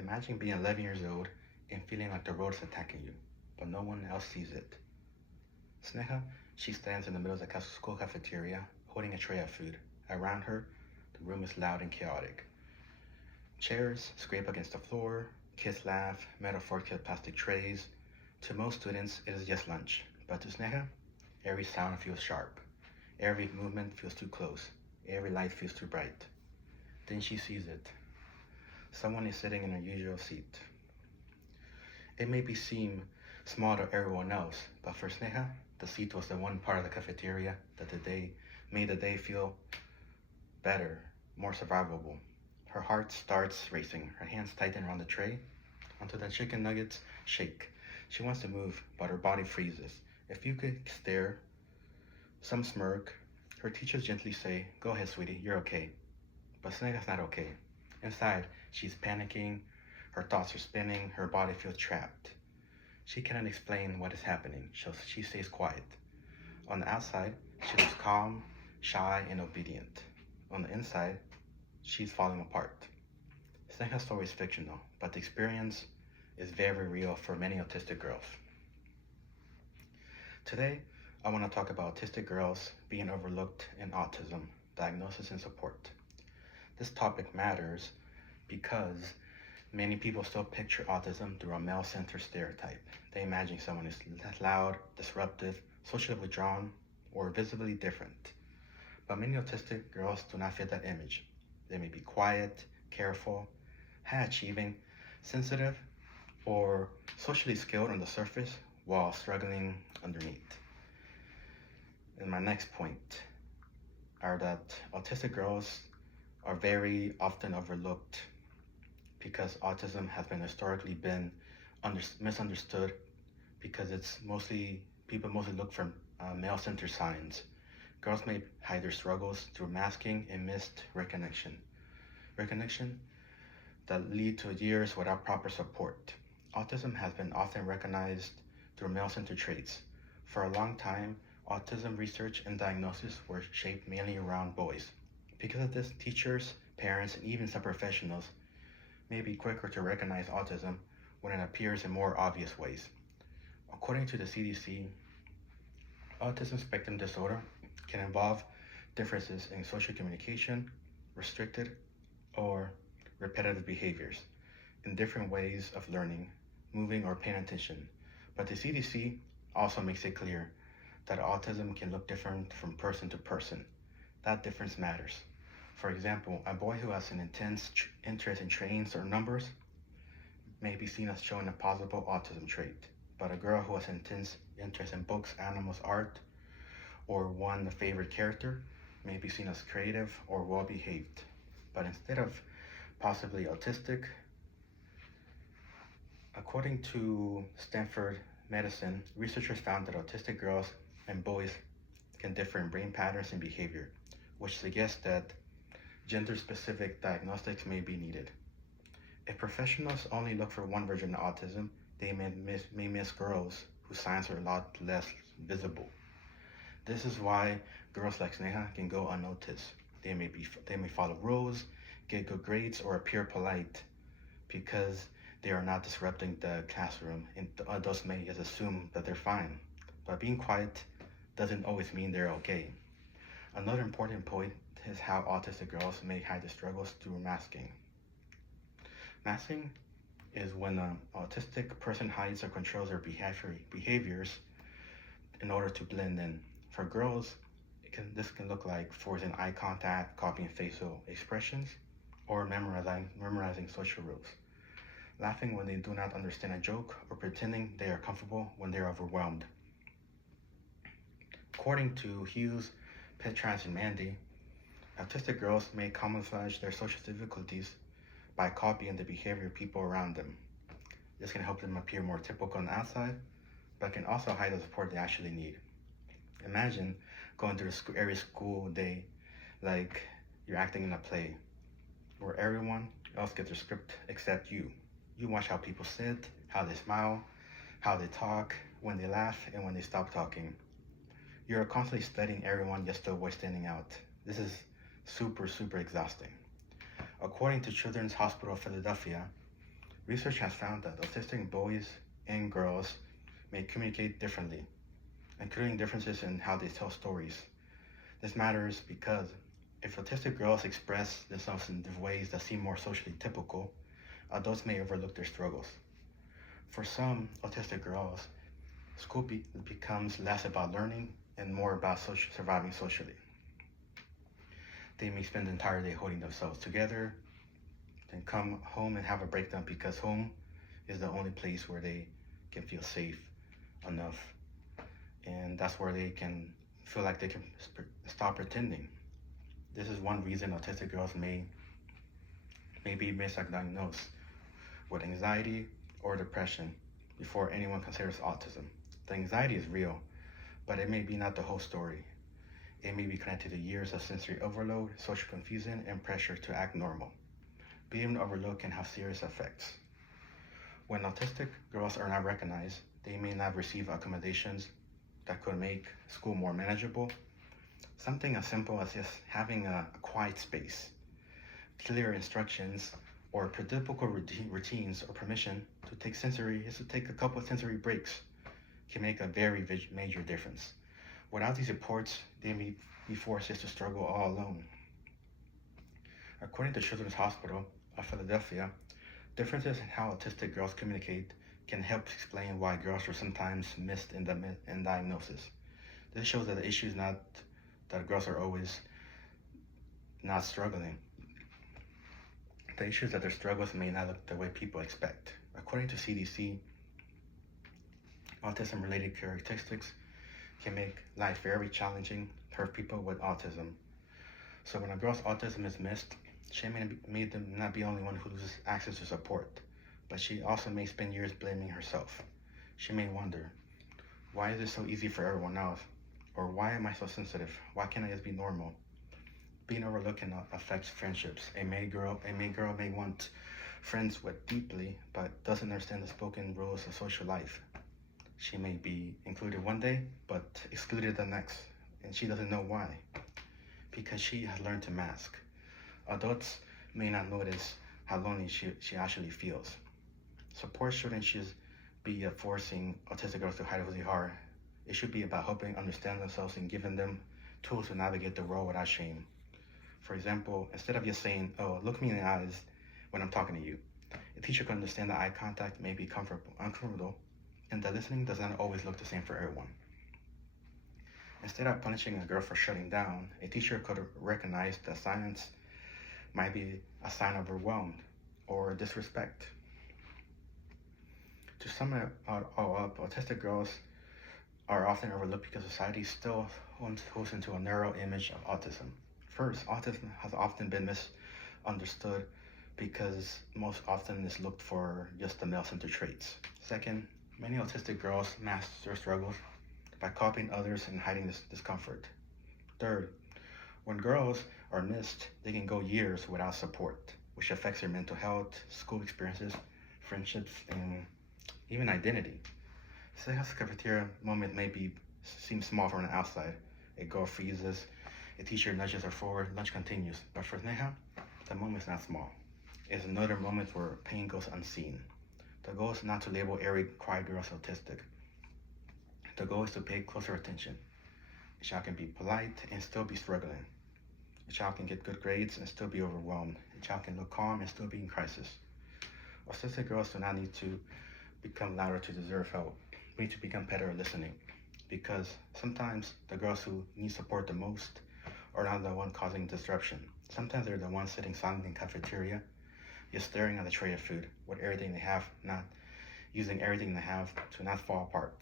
Imagine being 11 years old and feeling like the world is attacking you, but no one else sees it. Sneha, she stands in the middle of the school cafeteria, holding a tray of food. Around her, the room is loud and chaotic. Chairs scrape against the floor, kids laugh, metal forks hit plastic trays. To most students, it is just lunch, but to Sneha, every sound feels sharp. Every movement feels too close. Every light feels too bright. Then she sees it. Someone is sitting in her usual seat. It may seem small to everyone else, but for Sneha, the seat was the one part of the cafeteria that made the day feel better, more survivable. Her heart starts racing. Her hands tighten around the tray until the chicken nuggets shake. She wants to move, but her body freezes. If you could stare, some smirk. Her teachers gently say, "Go ahead, sweetie, you're okay." But Sneha's not okay. Inside, she's panicking, her thoughts are spinning, her body feels trapped. She cannot explain what is happening, so she stays quiet. On the outside, she looks calm, shy, and obedient. On the inside, she's falling apart. Sneha's story is fictional, but the experience is very real for many autistic girls. Today, I want to talk about autistic girls being overlooked in autism, diagnosis, and support. This topic matters because many people still picture autism through a male-centered stereotype. They imagine someone is loud, disruptive, socially withdrawn, or visibly different. But many autistic girls do not fit that image. They may be quiet, careful, high-achieving, sensitive, or socially skilled on the surface while struggling underneath. And my next point are that autistic girls are very often overlooked because autism has been historically been misunderstood because people mostly look for male-centered signs. Girls may hide their struggles through masking and missed recognition that lead to years without proper support. Autism has been often recognized through male-centered traits. For a long time, autism research and diagnosis were shaped mainly around boys. Because of this, teachers, parents, and even some professionals may be quicker to recognize autism when it appears in more obvious ways. According to the CDC, autism spectrum disorder can involve differences in social communication, restricted or repetitive behaviors, in different ways of learning, moving, or paying attention. But the CDC also makes it clear that autism can look different from person to person. That difference matters. For example, a boy who has an intense interest in trains or numbers may be seen as showing a possible autism trait, but a girl who has intense interest in books, animals, art, or one a favorite character may be seen as creative or well-behaved. But instead of possibly autistic, according to Stanford Medicine, researchers found that autistic girls and boys can differ in brain patterns and behavior, which suggests that gender-specific diagnostics may be needed. If professionals only look for one version of autism, they may miss girls whose signs are a lot less visible. This is why girls like Sneha can go unnoticed. They may follow rules, get good grades, or appear polite because they are not disrupting the classroom, and adults may just assume that they're fine. But being quiet doesn't always mean they're okay. Another important point is how autistic girls may hide their struggles through masking. Masking is when an autistic person hides or controls their behaviors in order to blend in. For girls, this can look like forcing eye contact, copying facial expressions, or memorizing social rules. Laughing when they do not understand a joke, or pretending they are comfortable when they are overwhelmed. According to Hughes, Petrans, and Mandy, autistic girls may camouflage their social difficulties by copying the behavior of people around them. This can help them appear more typical on the outside, but can also hide the support they actually need. Imagine going through every school day like you're acting in a play, where everyone else gets their script except you. You watch how people sit, how they smile, how they talk, when they laugh, and when they stop talking. You're constantly studying everyone just to avoid standing out. This is super exhausting. According to Children's Hospital of Philadelphia, Research has found that autistic boys and girls may communicate differently, including differences in how they tell stories. This matters because if autistic girls express themselves in ways that seem more socially typical, adults may overlook their struggles. For some autistic girls, school becomes less about learning and more about surviving socially. They may spend the entire day holding themselves together, then come home and have a breakdown because home is the only place where they can feel safe enough. And that's where they can feel like they can stop pretending. This is one reason autistic girls may be misdiagnosed with anxiety or depression before anyone considers autism. The anxiety is real, but it may be not the whole story. It may be connected to years of sensory overload, social confusion, and pressure to act normal. Being overlooked can have serious effects. When autistic girls are not recognized, they may not receive accommodations that could make school more manageable. Something as simple as just having a quiet space, clear instructions, or predictable routines or permission to take a couple of sensory breaks can make a very major difference. Without these reports, they may be forced to struggle all alone. According to Children's Hospital of Philadelphia, differences in how autistic girls communicate can help explain why girls are sometimes missed in diagnosis. This shows that the issue is not that girls are always not struggling. The issue is that their struggles may not look the way people expect. According to CDC, autism-related characteristics can make life very challenging for people with autism. So when a girl's autism is missed, she may not be the only one who loses access to support, but she also may spend years blaming herself. She may wonder, why is it so easy for everyone else? Or why am I so sensitive? Why can't I just be normal? Being overlooked can affect friendships. A May girl may want friends with deeply, but doesn't understand the spoken rules of social life. She may be included one day, but excluded the next, and she doesn't know why, because she has learned to mask. Adults may not notice how lonely she actually feels. Support shouldn't just be forcing autistic girls to hide who they are. It should be about helping understand themselves and giving them tools to navigate the world without shame. For example, instead of just saying, oh, look me in the eyes when I'm talking to you, a teacher can understand that eye contact may be uncomfortable, and that listening does not always look the same for everyone. Instead of punishing a girl for shutting down, a teacher could recognize that silence might be a sign of overwhelmed or disrespect. To sum it all up, autistic girls are often overlooked because society still holds into a narrow image of autism. First, autism has often been misunderstood because most often is looked for just the male-centered traits. Second, many autistic girls mask their struggles by copying others and hiding this discomfort. Third, when girls are missed, they can go years without support, which affects their mental health, school experiences, friendships, and even identity. Sneha's cafeteria moment may seem small from the outside. A girl freezes, a teacher nudges her forward, lunch continues. But for Sneha, the moment is not small. It's another moment where pain goes unseen. The goal is not to label every quiet girl as autistic. The goal is to pay closer attention. A child can be polite and still be struggling. A child can get good grades and still be overwhelmed. A child can look calm and still be in crisis. Autistic girls do not need to become louder to deserve help. We need to become better at listening, because sometimes the girls who need support the most are not the one causing disruption. Sometimes they're the ones sitting silently in cafeteria, just staring at the tray of food with everything they have, not using everything they have to not fall apart.